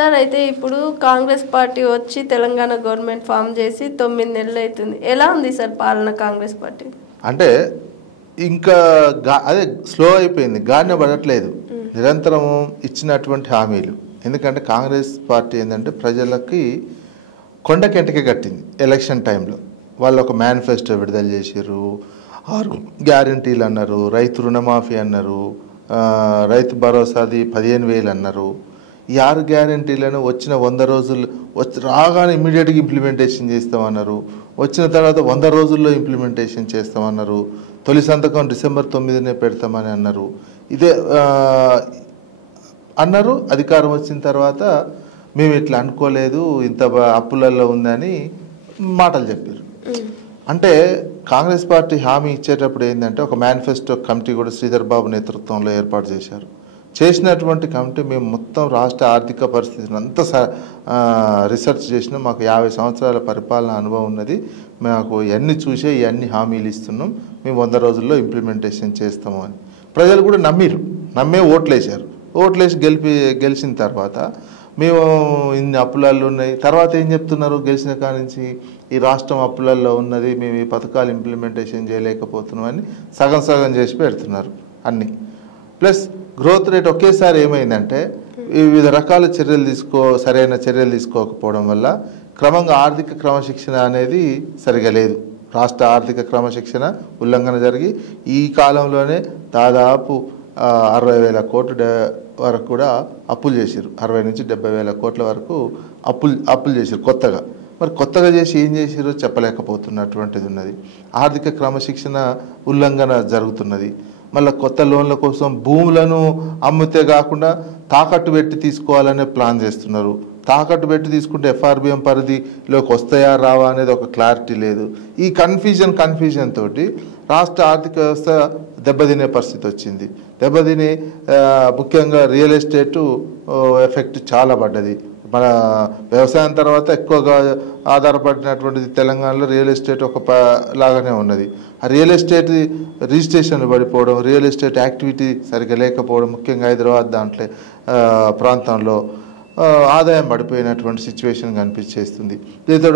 Sir అయితే ఇప్పుడు Congress party వచ్చి తెలంగాణ గవర్నమెంట్ ఫామ్ చేసి 9 నెలలు అవుతుంది. ఎలా ఉంది సార్ పాలన కాంగ్రెస్ పార్టీ? అంటే ఇంకా అదే స్లో అయిపోయింది, గాడిన పడట్లేదు. నిరంతరం ఇచ్చినటువంటి హామీలు. ఎందుకంటే కాంగ్రెస్ పార్టీ ఏంటంటే ప్రజలకి కొండకెంటకే కట్టింది. ఎలక్షన్ టైంలో వాళ్ళు ఒక మేనిఫెస్టో విడుదల చేశారు, 6 గ్యారంటీలు అన్నారు, రైతు రుణమాఫీ అన్నారు, రైతు భరోసాది 15,000 అన్నారు. ఈ 6 గ్యారంటీలను వచ్చిన 100 రోజులు రాగానే ఇమ్మీడియట్గా ఇంప్లిమెంటేషన్ చేస్తామన్నారు. వచ్చిన తర్వాత 100 రోజుల్లో ఇంప్లిమెంటేషన్ చేస్తామన్నారు. తొలి సంతకం డిసెంబర్ 9నే పెడతామని అన్నారు. ఇదే అన్నారు. అధికారం వచ్చిన తర్వాత మేము ఇట్లా అనుకోలేదు, ఇంత అప్పులలో ఉందని మాటలు చెప్పారు. అంటే కాంగ్రెస్ పార్టీ హామీ ఇచ్చేటప్పుడు ఏంటంటే ఒక మేనిఫెస్టో కమిటీ కూడా శ్రీధర్ బాబు నేతృత్వంలో ఏర్పాటు చేశారు. చేసినటువంటి కమిటీ మేము మొత్తం రాష్ట్ర ఆర్థిక పరిస్థితిని అంతా రీసెర్చ్ చేసినా, మాకు 50 సంవత్సరాల పరిపాలన అనుభవం ఉన్నది, మాకు ఇవన్నీ చూసే ఇవన్నీ హామీలు ఇస్తున్నాం, మేము 100 రోజుల్లో ఇంప్లిమెంటేషన్ చేస్తాము అని ప్రజలు కూడా నమ్మే ఓట్లేశారు. ఓట్లేసి గెలిచిన తర్వాత మేము ఇన్ని అప్పులలో ఉన్నాయి. తర్వాత ఏం చెప్తున్నారు? గెలిచిన కాడి నుంచి ఈ రాష్ట్రం అప్పులలో ఉన్నది, మేము ఈ పథకాలు ఇంప్లిమెంటేషన్ చేయలేకపోతున్నాం అని సగం చేసి పెడుతున్నారు అన్నీ. ప్లస్ గ్రోత్ రేట్ ఒకేసారి ఏమైందంటే వివిధ రకాల సరైన చర్యలు తీసుకోకపోవడం వల్ల క్రమంగా ఆర్థిక క్రమశిక్షణ అనేది సరిగా లేదు. రాష్ట్ర ఆర్థిక క్రమశిక్షణ ఉల్లంఘన జరిగి ఈ కాలంలోనే దాదాపు 60,000 కోట్ల వరకు కూడా అప్పులు చేశారు. 60 నుంచి 70,000 కోట్ల వరకు అప్పులు చేశారు కొత్తగా. మరి కొత్తగా చేసి ఏం చేశారో చెప్పలేకపోతున్నటువంటిది ఉన్నది. ఆర్థిక క్రమశిక్షణ ఉల్లంఘన జరుగుతున్నది. మళ్ళీ కొత్త లోన్ల కోసం భూములను అమ్మితే కాకుండా తాకట్టు పెట్టి తీసుకోవాలనే ప్లాన్ చేస్తున్నారు. తాకట్టు పెట్టి తీసుకుంటే ఎఫ్ఆర్బిఎం పరిధిలోకి వస్తాయా రావా అనేది ఒక క్లారిటీ లేదు. ఈ కన్ఫ్యూజన్ తోటి రాష్ట్ర ఆర్థిక వ్యవస్థ దెబ్బతినే పరిస్థితి వచ్చింది. ముఖ్యంగా రియల్ ఎస్టేటు ఎఫెక్ట్ చాలా పడ్డది. మన వ్యవసాయం తర్వాత ఎక్కువగా ఆధారపడినటువంటిది తెలంగాణలో రియల్ ఎస్టేట్ లాగానే ఉన్నది. ఆ రియల్ ఎస్టేట్ రిజిస్ట్రేషన్లు పడిపోవడం, రియల్ ఎస్టేట్ యాక్టివిటీ సరిగ్గా లేకపోవడం, ముఖ్యంగా హైదరాబాద్ ప్రాంతంలో ఆదాయం పడిపోయినటువంటి సిచ్యువేషన్ కనిపించేస్తుంది. దీంతో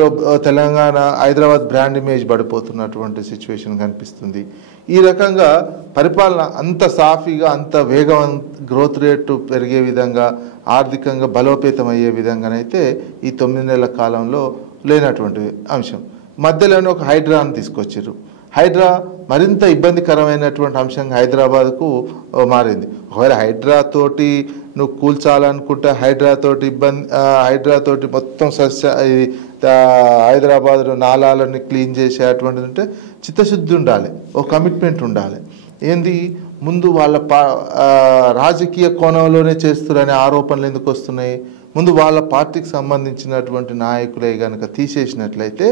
తెలంగాణ హైదరాబాద్ బ్రాండ్ ఇమేజ్ పడిపోతున్నటువంటి సిచ్యువేషన్ కనిపిస్తుంది. ఈ రకంగా పరిపాలన అంత సాఫీగా, అంత గ్రోత్ రేటు పెరిగే విధంగా, ఆర్థికంగా బలోపేతం అయ్యే విధంగానైతే ఈ 9 నెలల కాలంలో లేనటువంటి అంశం. మధ్యలోనే ఒక హైడ్రాను తీసుకొచ్చారు. హైడ్రా మరింత ఇబ్బందికరమైనటువంటి అంశంగా హైదరాబాద్కు మారింది. ఒకవేళ హైడ్రా తోటి నువ్వు కూల్చాలనుకుంటే హైడ్రా తోటి మొత్తం హైదరాబాద్ నాలాలని క్లీన్ చేసేటువంటిది అంటే చిత్తశుద్ధి ఉండాలి, ఒక కమిట్మెంట్ ఉండాలి. ఏంది ముందు వాళ్ళ రాజకీయ కోణంలోనే చేస్తున్నారనే ఆరోపణలు ఎందుకు వస్తున్నాయి? ముందు వాళ్ళ పార్టీకి సంబంధించినటువంటి నాయకులే కనుక తీసేసినట్లయితే,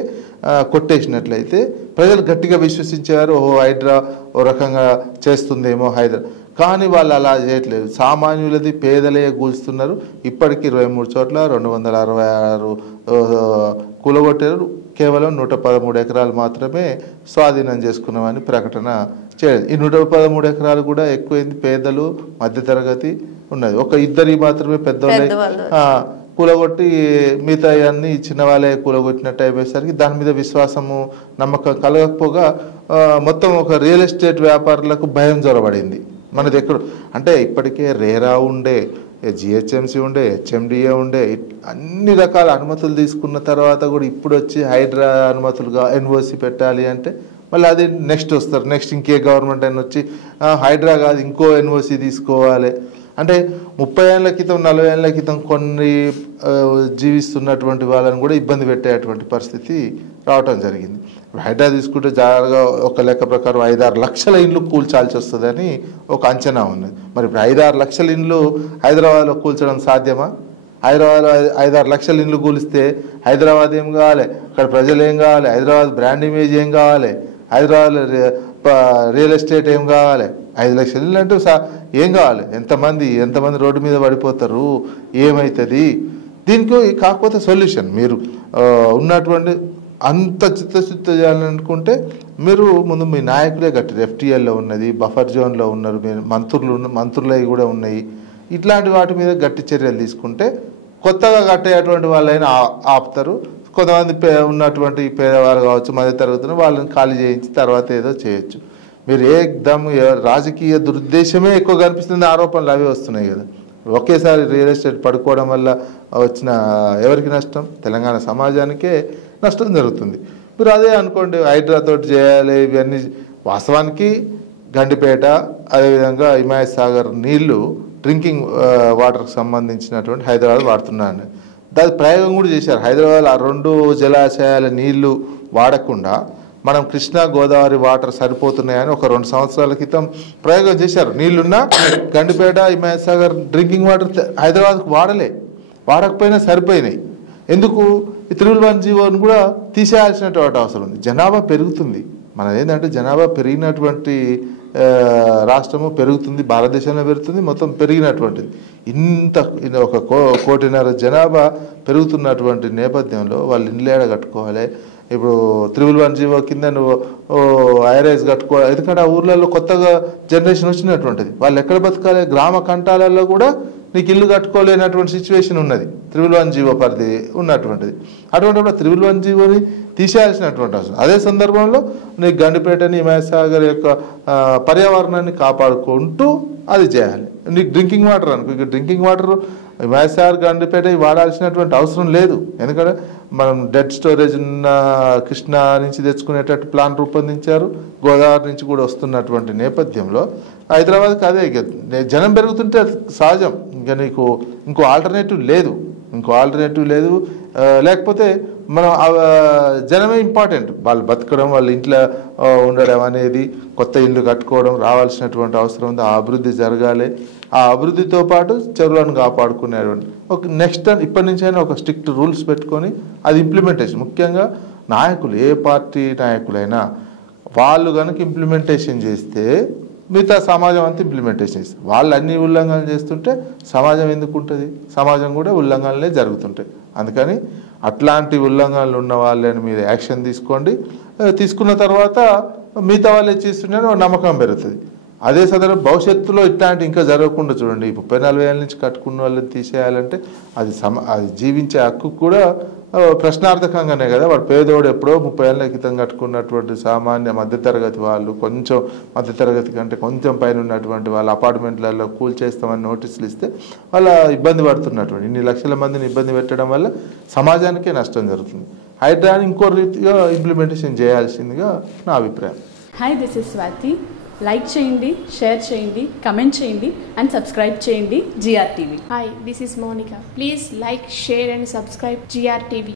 కొట్టేసినట్లయితే ప్రజలు గట్టిగా విశ్వసించారు, హైడ్రా ఓ రకంగా చేస్తుందేమో హైడ్రా. కానీ వాళ్ళు అలా చేయట్లేదు. సామాన్యులది పేదలే కూల్స్తున్నారు. ఇప్పటికీ 23 చోట్ల 266 కూలగొట్టారు. కేవలం 113 ఎకరాలు మాత్రమే స్వాధీనం చేసుకున్నామని ప్రకటన చేయలేదు. ఈ 113 ఎకరాలు కూడా ఎక్కువైంది పేదలు, మధ్యతరగతి ఉన్నది. ఒక ఇద్దరి మాత్రమే పెద్దవాళ్ళు కూలగొట్టి మిగతా అన్ని చిన్న వాళ్ళే కూలగొట్టినట్టు అయిపోయేసరికి దాని మీద విశ్వాసము, నమ్మకం కలగకపోగా మొత్తం ఒక రియల్ ఎస్టేట్ వ్యాపారులకు భయం జ్వరబడింది. మనది ఎక్కడ అంటే ఇప్పటికే రేరా ఉండే, జిహెచ్ఎంసీ ఉండే, హెచ్ఎండిఏ ఉండే, అన్ని రకాల అనుమతులు తీసుకున్న తర్వాత కూడా ఇప్పుడు వచ్చి హైడ్రా అనుమతులుగా ఎన్ఓసి పెట్టాలి అంటే మళ్ళీ అది నెక్స్ట్ వస్తారు. నెక్స్ట్ ఇంకే గవర్నమెంట్ అయినా వచ్చి హైడ్రా కాదు ఇంకో ఎన్ఓసి తీసుకోవాలి అంటే 30 ఏళ్ల క్రితం 40 ఏళ్ల క్రితం కొన్ని జీవిస్తున్నటువంటి వాళ్ళని కూడా ఇబ్బంది పెట్టేటువంటి పరిస్థితి రావటం జరిగింది. హైడ్రా తీసుకుంటే జాగ్రత్తగా ఒక లెక్క ప్రకారం 5-6 లక్షల ఇండ్లు కూల్చాల్సి వస్తుందని ఒక అంచనా ఉన్నది. మరి ఇప్పుడు 5-6 లక్షల ఇండ్లు హైదరాబాద్లో కూల్చడం సాధ్యమా? హైదరాబాద్లో 5-6 లక్షల ఇండ్లు కూలిస్తే హైదరాబాద్ ఏం కావాలి, అక్కడ ప్రజలు ఏం కావాలి, హైదరాబాద్ బ్రాండ్ ఇమేజ్ ఏం కావాలి, హైదరాబాద్లో రియల్ ఎస్టేట్ ఏం కావాలి? 5 లక్షల ఇల్లు అంటే ఏం కావాలి? ఎంతమంది రోడ్డు మీద పడిపోతారు, ఏమవుతుంది? దీనికి కాకపోతే సొల్యూషన్ మీరు ఉన్నటువంటి అంత చిత్తశుద్ధి చేయాలనుకుంటే మీరు ముందు మీ నాయకులే కట్టారు. ఎఫ్టీఎల్లో ఉన్నది, బఫర్ జోన్లో ఉన్నారు, మీరు మంత్రులవి కూడా ఉన్నాయి. ఇట్లాంటి వాటి మీద గట్టి చర్యలు తీసుకుంటే కొత్తగా కట్టేటువంటి వాళ్ళైనా ఆపుతారు. కొంతమంది ఉన్నటువంటి పేదవారు కావచ్చు, మధ్య తరగతిని వాళ్ళని ఖాళీ చేయించి తర్వాత ఏదో చేయొచ్చు. మీరు ఏకదమ్ రాజకీయ దురుద్దేశమే ఎక్కువ కనిపిస్తుంది, ఆరోపణలు అవి వస్తున్నాయి కదా. ఒకేసారి రియల్ ఎస్టేట్ పడుకోవడం వల్ల వచ్చిన ఎవరికి నష్టం? తెలంగాణ సమాజానికే నష్టం జరుగుతుంది. మీరు అదే అనుకోండి, హైడ్రాతో చేయాలి ఇవన్నీ. వాస్తవానికి గండిపేట అదేవిధంగా హిమాయత్ సాగర్ నీళ్లు డ్రింకింగ్ వాటర్కి సంబంధించినటువంటి హైదరాబాద్ వాడుతున్నాను. దాని ప్రయోగం కూడా చేశారు. హైదరాబాద్ ఆ 2 జలాశయాల నీళ్లు వాడకుండా మనం కృష్ణా గోదావరి వాటర్ సరిపోతున్నాయని ఒక 2 సంవత్సరాల క్రితం ప్రయోగం చేశారు. నీళ్లున్నా గండిపేట హిమాయత్ సాగర్ డ్రింకింగ్ వాటర్ హైదరాబాద్కు వాడకపోయినా సరిపోయినాయి. ఎందుకు? ఈ 311 జీవోని కూడా తీసేయాల్సినటువంటి అవసరం ఉంది. జనాభా పెరుగుతుంది. మనది ఏంటంటే జనాభా పెరిగినటువంటి రాష్ట్రము పెరుగుతుంది, భారతదేశంలో పెరుగుతుంది, మొత్తం పెరిగినటువంటిది. ఇంత 1.5 కోటి జనాభా పెరుగుతున్నటువంటి నేపథ్యంలో వాళ్ళు ఇండ్లేడ కట్టుకోవాలి. ఇప్పుడు 311 జీవో కింద నువ్వు ఐరైజ్ కట్టుకోవాలి. ఎందుకంటే ఆ ఊర్లలో కొత్తగా జనరేషన్ వచ్చినటువంటిది. వాళ్ళు ఎక్కడ బతకాలి? గ్రామ కంటాలలో కూడా నీకు ఇల్లు కట్టుకోలేనటువంటి సిచ్యువేషన్ ఉన్నది 311 జీవో పరిధి ఉన్నటువంటిది. అటువంటిప్పుడు 311 జీవోని తీసేయాల్సినటువంటి అవసరం. అదే సందర్భంలో నీకు గండిపేటని హిమాయత్ సాగర్ యొక్క పర్యావరణాన్ని కాపాడుకుంటూ అది చేయాలి. నీకు డ్రింకింగ్ వాటర్ అనుకో, ఇక డ్రింకింగ్ వాటర్ హిమాయత్ సాగర్ గండిపేట వాడాల్సినటువంటి అవసరం లేదు. ఎందుకంటే మనం డెడ్ స్టోరేజ్ ఉన్న కృష్ణా నుంచి తెచ్చుకునేటట్టు ప్లాన్ రూపొందించారు. గోదావరి నుంచి కూడా వస్తున్నటువంటి నేపథ్యంలో హైదరాబాద్కి అదే జనం పెరుగుతుంటే సహజం. ఇంకా నీకు ఇంకో ఆల్టర్నేటివ్ లేదు. లేకపోతే మనం జనమే ఇంపార్టెంట్. వాళ్ళు బతకడం, వాళ్ళ ఇంట్లో ఉండడం అనేది, కొత్త ఇల్లు కట్టుకోవడం రావాల్సినటువంటి అవసరం ఉంది. ఆ అభివృద్ధి జరగాలి. ఆ అభివృద్ధితో పాటు చెరువులను కాపాడుకునేటువంటి ఒక నెక్స్ట్ ఇప్పటి నుంచి అయినా ఒక స్ట్రిక్ట్ రూల్స్ పెట్టుకొని అది ఇంప్లిమెంటేషన్, ముఖ్యంగా నాయకులు, ఏ పార్టీ నాయకులైనా వాళ్ళు కనుక ఇంప్లిమెంటేషన్ చేస్తే మిగతా సమాజం అంతా ఇంప్లిమెంటేషన్ చేస్తారు. వాళ్ళు అన్ని ఉల్లంఘనలు చేస్తుంటే సమాజం ఎందుకు ఉంటుంది? సమాజం కూడా ఉల్లంఘనలే జరుగుతుంటాయి. అందుకని అట్లాంటి ఉల్లంఘనలు ఉన్న వాళ్ళని మీద యాక్షన్ తీసుకోండి. తీసుకున్న తర్వాత మిగతా వాళ్ళే చేస్తున్నారని నమ్మకం పెరుగుతుంది. అదే సందర్భం భవిష్యత్తులో ఇట్లాంటి ఇంకా జరగకుండా చూడండి. 30-40 ఏళ్ళ నుంచి కట్టుకున్న వాళ్ళని తీసేయాలంటే అది జీవించే హక్కు కూడా ప్రశ్నార్థకంగానే కదా. వాడు పేదోడు ఎప్పుడో 30 ఏళ్ళ క్రితం కట్టుకున్నటువంటి సామాన్య మధ్యతరగతి వాళ్ళు, కొంచెం మధ్యతరగతి కంటే కొంచెం పైన ఉన్నటువంటి వాళ్ళు అపార్ట్మెంట్లలో కూల్ చేస్తామని నోటీసులు ఇస్తే వాళ్ళ ఇబ్బంది పడుతున్నటువంటి ఇన్ని లక్షల మందిని ఇబ్బంది పెట్టడం వల్ల సమాజానికే నష్టం జరుగుతుంది. హైడ్రాని ఇంకో రీతిగా ఇంప్లిమెంటేషన్ చేయాల్సిందిగా నా అభిప్రాయం. Hi, this is Swathi. Like చేయండి, షేర్ చేయండి, కమెంట్ చేయండి అండ్ సబ్స్క్రైబ్ చేయండి GRTV. Hi, this is Monica. Please like, share and subscribe GRTV.